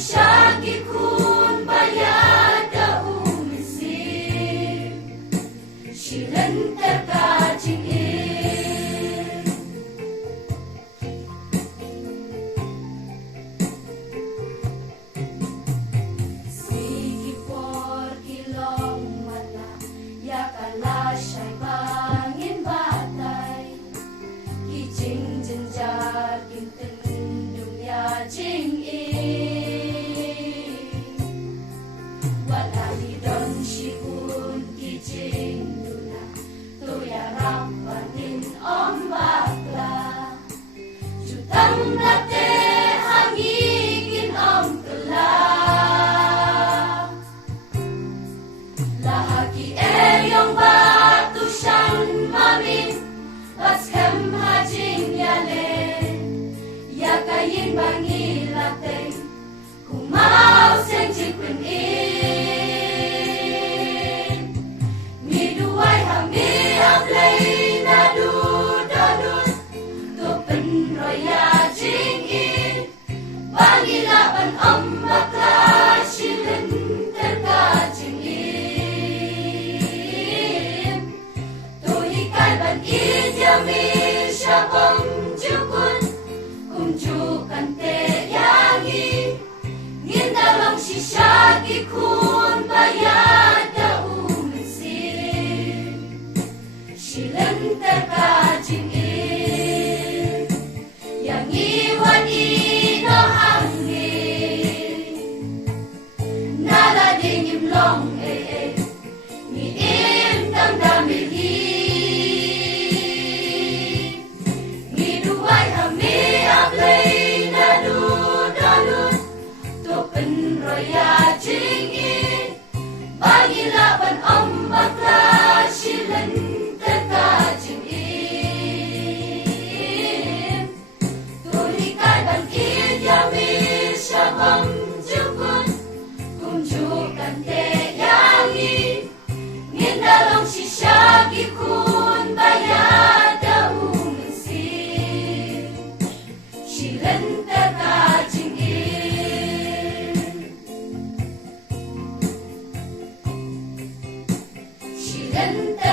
syagikun bayada umisir Shilen terkajing Sige por kilong mata Ya kalasyay bangin batay Kijing jenjar kintendung ya jing Wala lidon shikun kijing duna Tuya rampanin om bakla Jutang nate hangigin om kela Lahagi eyong batu siyang mamin Baskem hajing yalen Yakayin bangilateng Kumau seng jikun Miduay hami ablay na dudodun Tupen roya jing Bangilaban om bakla Shilen terkajing Tuhikay ban idyami syabong jukun Kumjukan te yangi Ngindalong syagikun bayada umisir Shilen terkajing Yang iwan ino hangin Nalading imlong Ngiim tang damilhi Ngiduay hami ablay na dudodun Tupen roya jing Bangilaban om bakla Shilen terkajing Tuhikay ban idyami syabang jukun Kumjukan te yangi Ngindalong syagikun bayada umisir Shilen terkajing Shilen terkajing